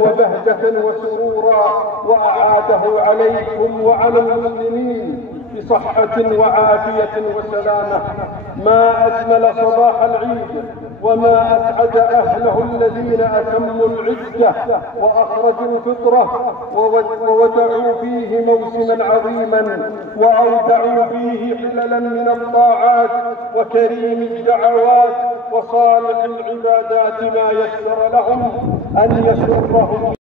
وبهجة وسرورا، وأعاده عليكم وعلى المسلمين بصحة وعافية وسلامة. ما أجمل صباح العيد، وما أسعد أهله الذين أتموا العدة وأخرجوا الفطرة وودعوا فيه موسما عظيما، وأودعوا فيه حللا من الطاعات وكريم الدعوات وصالح العبادات ما يسر لهم أن يسرهم